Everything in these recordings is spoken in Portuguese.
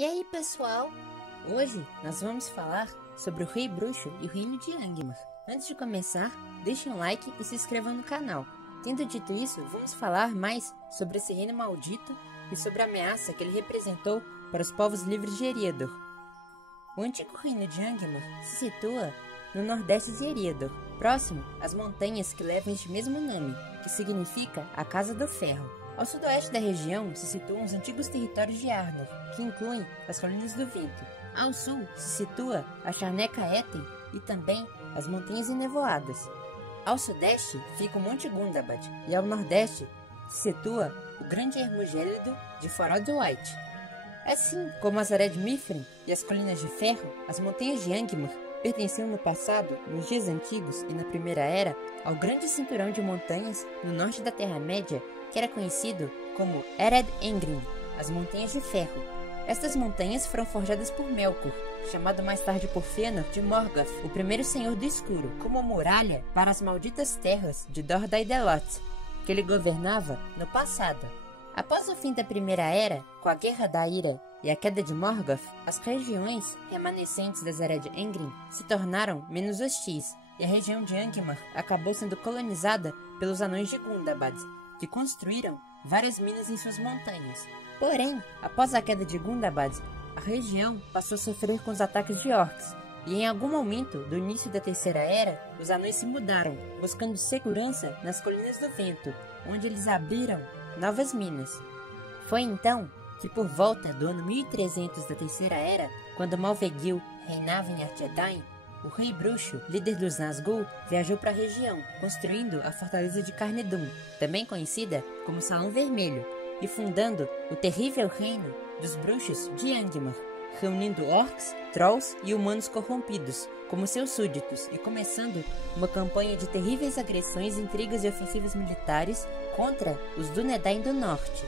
E aí, pessoal? Hoje nós vamos falar sobre o Rei Bruxo e o Reino de Angmar. Antes de começar, deixem um like e se inscrevam no canal. Tendo dito isso, vamos falar mais sobre esse reino maldito e sobre a ameaça que ele representou para os povos livres de Eriador. O antigo reino de Angmar se situa no nordeste de Eriador, próximo às montanhas que levam este mesmo nome, que significa a Casa do Ferro. Ao sudoeste da região se situam os antigos territórios de Arnor, que incluem as Colinas do Vento. Ao sul se situa a Charneca Éten e também as Montanhas Enevoadas. Ao sudeste fica o Monte Gundabad e ao nordeste se situa o Grande Ermo Gélido de Forod White. Assim como as Ared Mithrin e as Colinas de Ferro, as Montanhas de Angmar pertenciam no passado, nos dias antigos e na Primeira Era, ao grande cinturão de montanhas no norte da Terra-média, que era conhecido como Ered Engrin, as Montanhas de Ferro. Estas montanhas foram forjadas por Melkor, chamado mais tarde por Fëanor de Morgoth, o primeiro Senhor do Escuro, como muralha para as malditas terras de Dor Daidalos, que ele governava no passado. Após o fim da Primeira Era, com a Guerra da Ira e a queda de Morgoth, as regiões remanescentes das Ered Engrin se tornaram menos hostis, e a região de Angmar acabou sendo colonizada pelos Anões de Gundabad, que construíram várias minas em suas montanhas. Porém, após a queda de Gundabad, a região passou a sofrer com os ataques de orcs, e em algum momento do início da Terceira Era, os anões se mudaram, buscando segurança nas Colinas do Vento, onde eles abriram novas minas. Foi então que, por volta do ano 1300 da Terceira Era, quando Malvegil reinava em Arthedain, o Rei Bruxo, líder dos Nazgûl, viajou para a região, construindo a Fortaleza de Carnedûn, também conhecida como Salão Vermelho, e fundando o terrível reino dos Bruxos de Angmar, reunindo orcs, trolls e humanos corrompidos como seus súditos e começando uma campanha de terríveis agressões, intrigas e ofensivas militares contra os Dúnedain do Norte.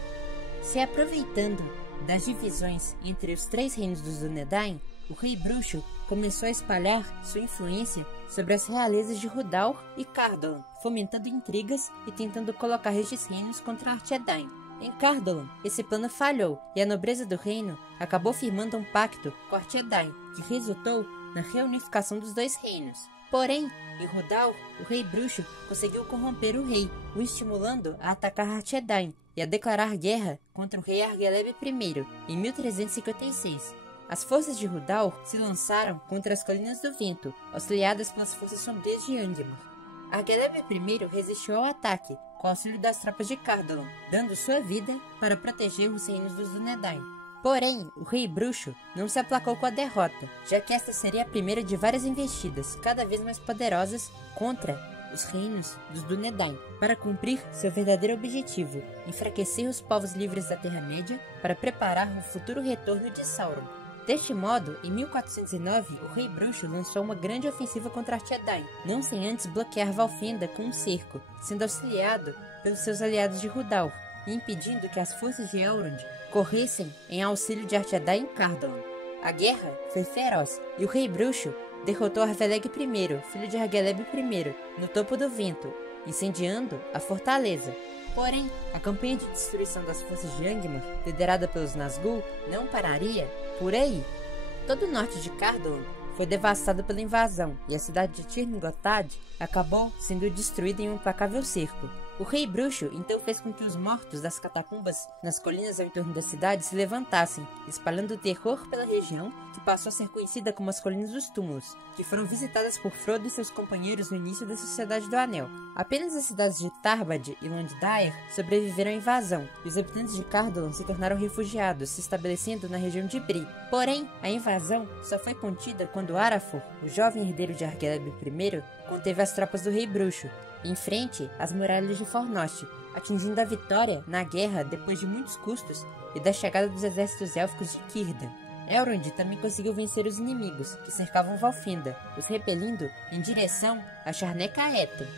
Se aproveitando das divisões entre os três reinos dos Dúnedain, o Rei Bruxo começou a espalhar sua influência sobre as realezas de Rhudaur e Cardolan, fomentando intrigas e tentando colocar estes reinos contra Arthedain. Em Cardolan, esse plano falhou e a nobreza do reino acabou firmando um pacto com Arthedain, que resultou na reunificação dos dois reinos. Porém, em Rhudaur, o Rei Bruxo conseguiu corromper o rei, o estimulando a atacar Arthedain e a declarar guerra contra o rei Argeleb I, em 1356. As forças de Rhudaur se lançaram contra as Colinas do Vento, auxiliadas pelas forças sombrias de Angmar. Argeleb I resistiu ao ataque, com auxílio das tropas de Cardolan, dando sua vida para proteger os reinos dos Dúnedain. Porém, o Rei Bruxo não se aplacou com a derrota, já que esta seria a primeira de várias investidas, cada vez mais poderosas, contra os reinos dos Dúnedain, para cumprir seu verdadeiro objetivo, enfraquecer os povos livres da Terra-média para preparar o futuro retorno de Sauron. Deste modo, em 1409, o Rei Bruxo lançou uma grande ofensiva contra Arthedain, não sem antes bloquear Valfenda com um cerco, sendo auxiliado pelos seus aliados de Rhudaur, e impedindo que as forças de Elrond corressem em auxílio de Arthedain e Cardolan. A guerra foi feroz, e o Rei Bruxo derrotou Arveleg I, filho de Argeleb I, no topo do vento, incendiando a fortaleza. Porém, a campanha de destruição das forças de Angmar, liderada pelos Nazgûl, não pararia por aí. Todo o norte de Cardolan foi devastado pela invasão, e a cidade de Tir-Ngotad acabou sendo destruída em um implacável cerco. O Rei Bruxo então fez com que os mortos das catacumbas nas colinas ao entorno da cidade se levantassem, espalhando terror pela região, que passou a ser conhecida como as Colinas dos Túmulos, que foram visitadas por Frodo e seus companheiros no início da Sociedade do Anel. Apenas as cidades de Tarbad e Londdaer sobreviveram à invasão, e os habitantes de Cardolan se tornaram refugiados, se estabelecendo na região de Bree. Porém, a invasão só foi contida quando Arathor, o jovem herdeiro de Argeleb I, conteve as tropas do Rei Bruxo em frente às muralhas de Fornost, atingindo a vitória na guerra depois de muitos custos e da chegada dos exércitos élficos de Círdan. Elrond também conseguiu vencer os inimigos, que cercavam Valfenda, os repelindo em direção a Charneca Éten.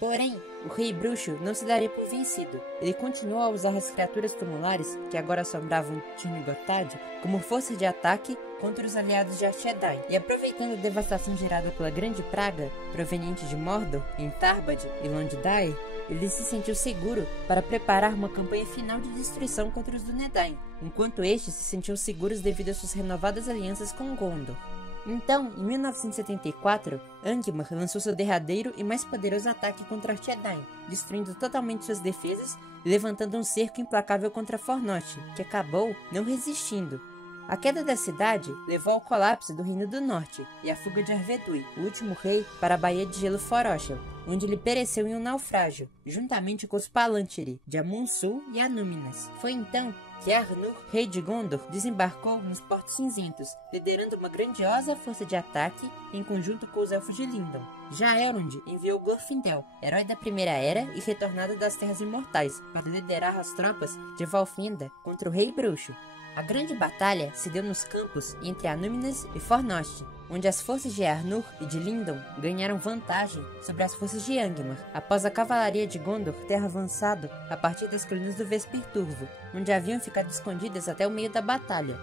Porém, o Rei Bruxo não se daria por vencido. Ele continuou a usar as criaturas tumulares, que agora assombravam Tir-Ngotad, como força de ataque contra os aliados de Arthedain, e aproveitando a devastação gerada pela Grande Praga, proveniente de Mordor, em Tarbad e Londdaer, ele se sentiu seguro para preparar uma campanha final de destruição contra os Dúnedain, enquanto estes se sentiam seguros devido às suas renovadas alianças com Gondor. Então, em 1974, Angmar lançou seu derradeiro e mais poderoso ataque contra Arthedain, destruindo totalmente suas defesas e levantando um cerco implacável contra Fornoth, que acabou não resistindo. A queda da cidade levou ao colapso do Reino do Norte e à fuga de Arvedui, o último rei, para a Baía de Gelo Foroshel, onde ele pereceu em um naufrágio, juntamente com os Palantiri, de Amun-Sul e Anúminas. Foi então que Arnur, rei de Gondor, desembarcou nos Portos Cinzentos, liderando uma grandiosa força de ataque em conjunto com os Elfos de Lindon. Já Elrond enviou Glorfindel, herói da Primeira Era e retornado das Terras Imortais, para liderar as tropas de Valfenda contra o Rei Bruxo. A grande batalha se deu nos campos entre Anúminas e Fornoth, onde as forças de Arnur e de Lindon ganharam vantagem sobre as forças de Angmar, após a cavalaria de Gondor ter avançado a partir das colinas do Vesperturvo, onde haviam ficado escondidas até o meio da batalha.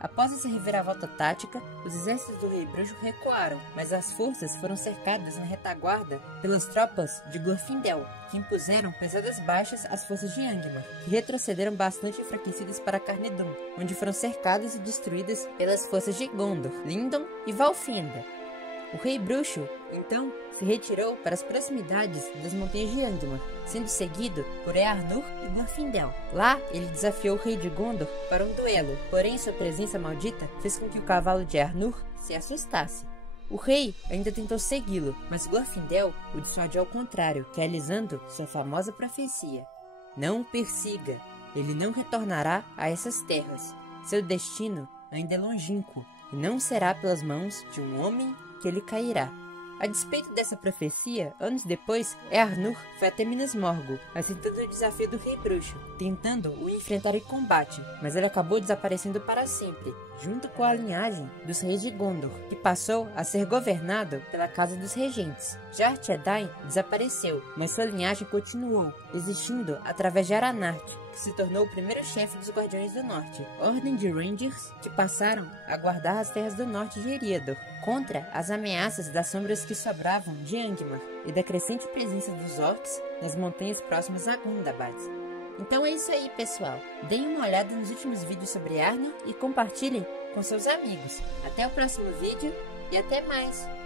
Após essa reviravolta tática, os exércitos do Rei Bruxo recuaram, mas as forças foram cercadas na retaguarda pelas tropas de Glorfindel, que impuseram pesadas baixas às forças de Angmar, que retrocederam bastante enfraquecidas para Carnedon, onde foram cercadas e destruídas pelas forças de Gondor, Lindon e Valfenda. O Rei Bruxo, então, se retirou para as proximidades das montanhas de Angmar, sendo seguido por Earnur e Glorfindel. Lá, ele desafiou o Rei de Gondor para um duelo, porém sua presença maldita fez com que o cavalo de Earnur se assustasse. O rei ainda tentou segui-lo, mas Glorfindel o dissuadiu ao contrário, realizando sua famosa profecia. Não o persiga, ele não retornará a essas terras. Seu destino ainda é longínquo, e não será pelas mãos de um homem que ele cairá. A despeito dessa profecia, anos depois, Earnur foi até Minas Morgul, aceitando o desafio do Rei Bruxo, tentando o enfrentar em combate, mas ele acabou desaparecendo para sempre, junto com a linhagem dos Reis de Gondor, que passou a ser governado pela Casa dos Regentes. Já Arthedain desapareceu, mas sua linhagem continuou, existindo através de Aranart, que se tornou o primeiro chefe dos Guardiões do Norte, ordem de Rangers que passaram a guardar as terras do norte de Eriador, contra as ameaças das sombras que sobravam de Angmar e da crescente presença dos orcs nas montanhas próximas a Gundabad. Então é isso aí, pessoal. Deem uma olhada nos últimos vídeos sobre Arnor e compartilhem com seus amigos. Até o próximo vídeo e até mais!